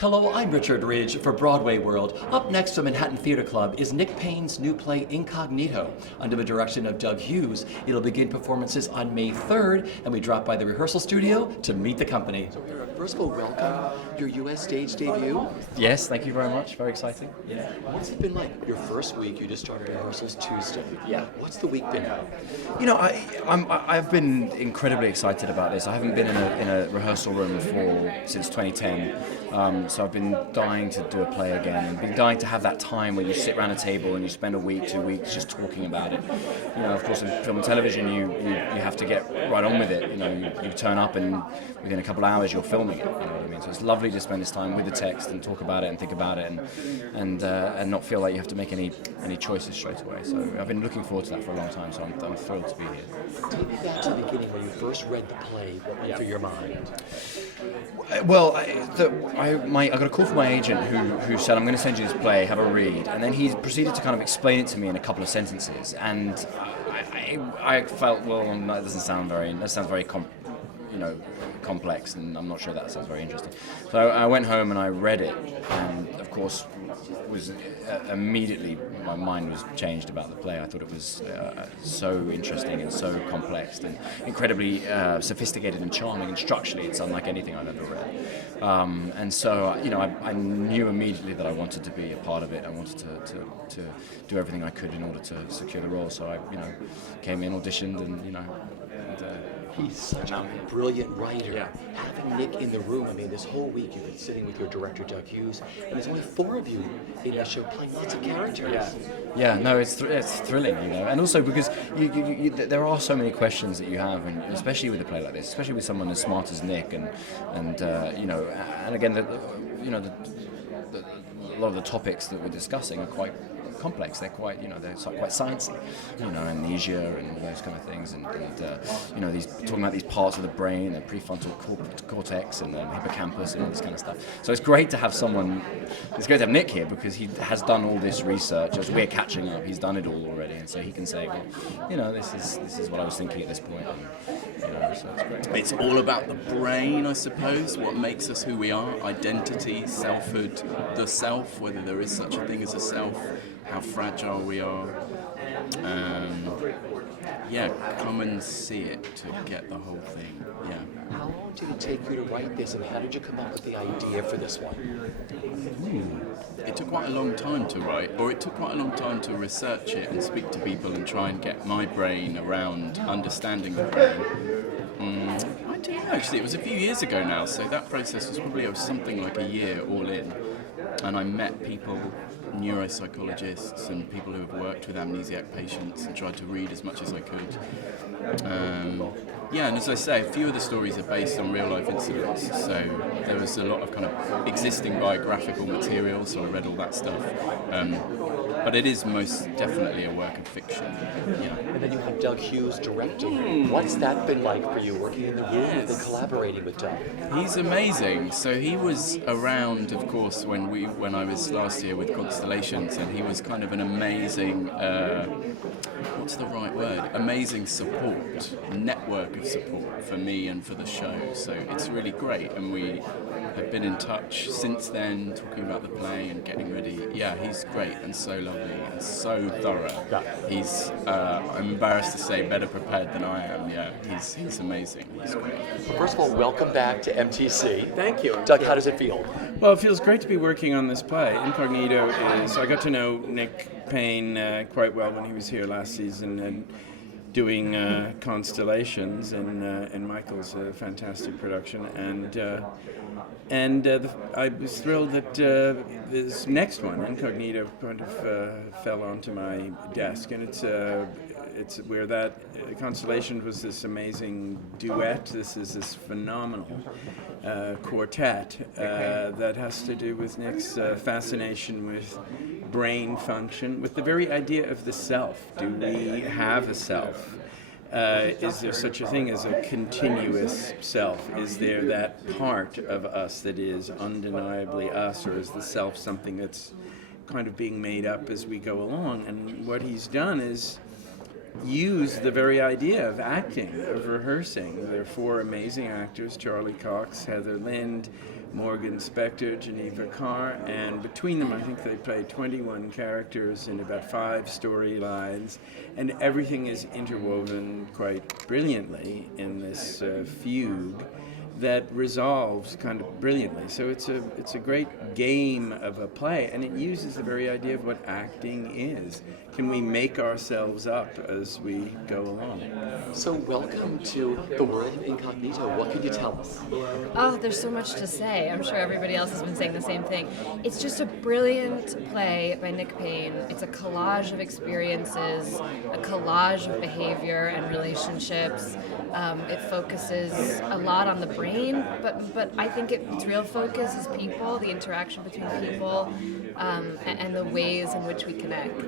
Hello, I'm Richard Ridge for BroadwayWorld. Up next from Manhattan Theatre Club is Nick Payne's new play Incognito. Under the direction of Doug Hughes, it'll begin performances on May 3rd, and we drop by the rehearsal studio to meet the company. So first of all, welcome. Your U.S. stage debut. Yes, thank you very much. Very exciting. Yeah. What's it been like? Your first week, you just started rehearsals Tuesday. Yeah. What's the week been like? You know, I've been incredibly excited about this. I haven't been in a rehearsal room since 2010. So I've been dying to do a play again, and been dying to have that time where you sit around a table and you spend a week, 2 weeks just talking about it. You know, of course, in film and television, you have to get right on with it. You know, you turn up and within a couple of hours you're filming it. You know what I mean? So it's lovely to spend this time with the text and talk about it and think about it, and not feel like you have to make any choices straight away. So I've been looking forward to that for a long time. So I'm thrilled to be here. Take me back to the beginning when you first read the play. What went through your mind? Well, I got a call from my agent who said, I'm going to send you this play, have a read. And then he proceeded to kind of explain it to me in a couple of sentences. And I felt, well, that sounds very complex, and I'm not sure that sounds very interesting. So I went home and I read it, and of course was immediately my mind was changed about the play. I thought it was so interesting and so complex and incredibly sophisticated and charming, and structurally it's unlike anything I've ever read. And so I knew immediately that I wanted to be a part of it. I wanted to do everything I could in order to secure the role. So I came in, auditioned, and he's such a brilliant writer. Yeah. Having Nick in the room, I mean, this whole week you've been sitting with your director, Doug Hughes, and there's only 4 of you in the show playing lots of characters. Yeah, no, it's thrilling, and also because there are so many questions that you have, and especially with a play like this, especially with someone as smart as Nick, and again, a lot of the topics that we're discussing are quite complex. They're quite sciencey, amnesia and all those kind of things, and these talking about these parts of the brain, the prefrontal cortex and the hippocampus and all this kind of stuff. So it's great to have Nick here, because he has done all this research as we're catching up. He's done it all already, and so he can say, well, this is what I was thinking at this point. And, so it's great. It's all about the brain, I suppose, what makes us who we are, identity, selfhood, the self, whether there is such a thing as a self, how fragile we are. Come and see it to get the whole thing. Yeah. How long did it take you to write this, and how did you come up with the idea for this one? It took quite a long time to write, or it took quite a long time to research it and speak to people and try and get my brain around understanding the brain. I don't know, actually, it was a few years ago now, so that process was probably something like a year all in. And I met people, neuropsychologists and people who have worked with amnesiac patients, and tried to read as much as I could. And as I say, a few of the stories are based on real life incidents, so there was a lot of kind of existing biographical material, so I read all that stuff. But it is most definitely a work of fiction. Yeah. And then you have Doug Hughes directing. What's that been like for you, working in the room and then collaborating with Doug? He's amazing. So he was around, of course, when I was last year with Constellations, and he was kind of an amazing, what's the right word? Amazing support, network of support for me and for the show. So it's really great, and we have been in touch since then, talking about the play and getting ready. Yeah, he's great and so lovely and so thorough. He's, I'm embarrassed to say, better prepared than I am. Yeah, he's amazing. He's great. First of all, welcome back to MTC. Thank you. Doug, how does it feel? Well, it feels great to be working on this play. Incognito is, I got to know Nick Payne quite well when he was here last season, and doing Constellations, and Michael's a fantastic production, and I was thrilled that this next one, Incognito, kind of fell onto my desk, and it's where that Constellation was this amazing duet. This is this phenomenal quartet that has to do with Nick's fascination with brain function, with the very idea of the self. Do we have a self? Is there such a thing as a continuous self? Is there that part of us that is undeniably us, or is the self something that's kind of being made up as we go along? And what he's done is use the very idea of acting, of rehearsing. There are 4 amazing actors: Charlie Cox, Heather Lind, Morgan Spector, Geneva Carr, and between them I think they play 21 characters in about 5 storylines, and everything is interwoven quite brilliantly in this fugue that resolves kind of brilliantly. So it's a great game of a play, and it uses the very idea of what acting is. Can we make ourselves up as we go along? So welcome to the world of Incognito. What can you tell us? Oh, there's so much to say. I'm sure everybody else has been saying the same thing. It's just a brilliant play by Nick Payne. It's a collage of experiences, a collage of behavior and relationships. It focuses a lot on the brain, but I think its real focus is people, the interaction between people, and the ways in which we connect.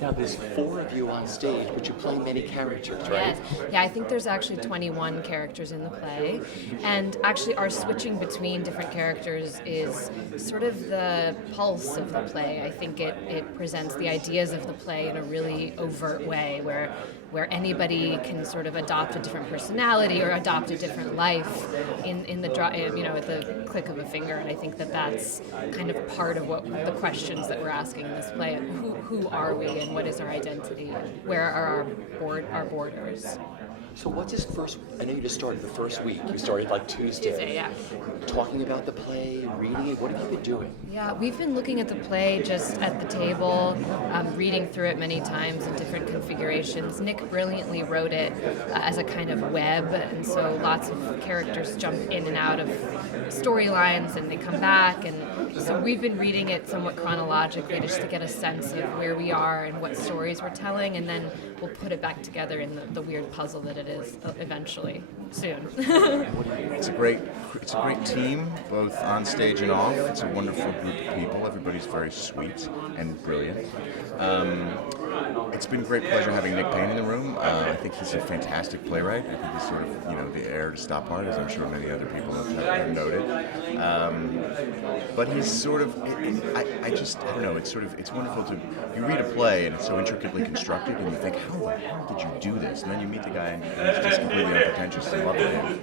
Now, there's 4 of you on stage, but you play many characters, right? Yes. Yeah, I think there's actually 21 characters in the play. And actually our switching between different characters is sort of the pulse of the play. I think it presents the ideas of the play in a really overt way where anybody can sort of adopt a different personality or adopt a different life in the at the click of a finger. And I think that's kind of part of what the questions that we're asking in this play. Who are we and what is our identity? Where are our borders? So what's his first, I know you just started the first week. You started like Tuesday. Yeah. Talking about the play, reading it. What have you been doing? Yeah, we've been looking at the play just at the table, reading through it many times in different configurations. Nick brilliantly wrote it as a kind of web, and so lots of characters jump in and out of storylines and they come back, and so we've been reading it somewhat chronologically just to get a sense of where we are and what stories we're telling, and then we'll put it back together in the weird puzzle that it is eventually, soon. It's a great team, both on stage and off. It's a wonderful group of people. Everybody's very sweet and brilliant. It's been a great pleasure having Nick Payne in the room. I think he's a fantastic playwright. I think he's sort of, the heir to Stop Hard, as I'm sure many other people have noted. But he's sort of, I don't know, it's wonderful to, you read a play and it's so intricately constructed and you think, how the hell did you do this? And then you meet the guy and he's just completely unpretentious and love him.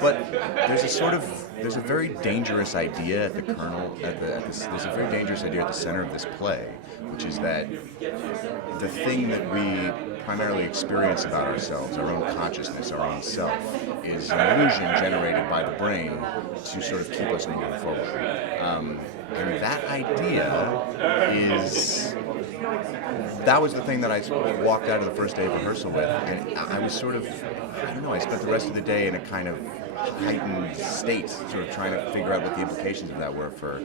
But there's a very dangerous idea at the kernel, there's a very dangerous idea at the center of this play, which is that the thing that we primarily experience about ourselves, our own consciousness, our own self, is an illusion generated by the brain to sort of keep us moving forward. And that idea that was the thing that I walked out of the first day of rehearsal with, and I was sort of, I spent the rest of the day in a kind of heightened state, sort of trying to figure out what the implications of that were for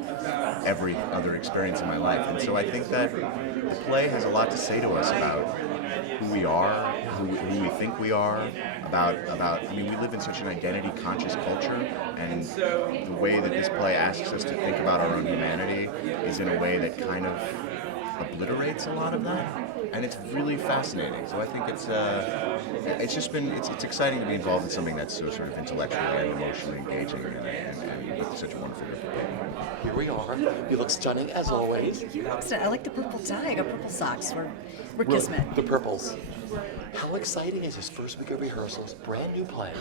every other experience in my life. And so I think that the play has a lot to say to us about who we are, who we think we are, we live in such an identity-conscious culture, and the way that this play asks us to think about our own humanity is in a way that kind of obliterates a lot of that, and it's really fascinating. So I think it's exciting to be involved in something that's so sort of intellectually and emotionally engaging and with such a wonderful group of people. Here we are. You look stunning as always. I like the purple tie. I got purple socks. We're kismet. The purples. How exciting is this first week of rehearsals? Brand new play.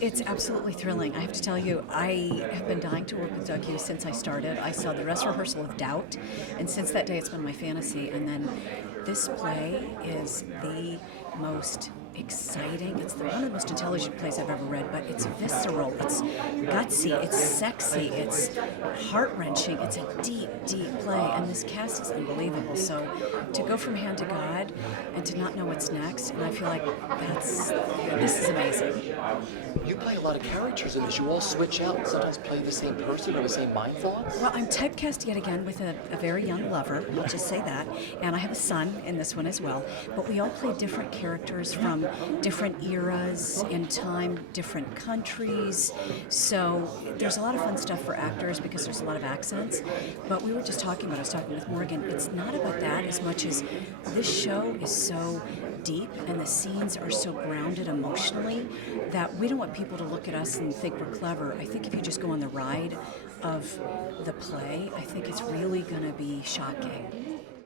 It's absolutely thrilling. I have to tell you, I have been dying to work with Doug Hughes since I started. I saw the dress rehearsal of Doubt, and since that day it's been my fantasy. And then this play is the most exciting. It's one of the most intelligent plays I've ever read, but it's visceral, it's gutsy, it's sexy, it's heart-wrenching. It's a deep, deep play, and this cast is unbelievable. So to go from hand to God and to not know what's next, and I feel like this is amazing. You play a lot of characters in this. You all switch out and sometimes play the same person or the same mind thoughts? Well, I'm typecast yet again with a very young lover, I'll just say that, and I have a son in this one as well, but we all play different characters from different eras in time, different countries, so there's a lot of fun stuff for actors because there's a lot of accents, but I was talking with Morgan, it's not about that as much as this show is so deep and the scenes are so grounded emotionally that we don't want people to look at us and think we're clever. I think if you just go on the ride of the play, I think it's really going to be shocking.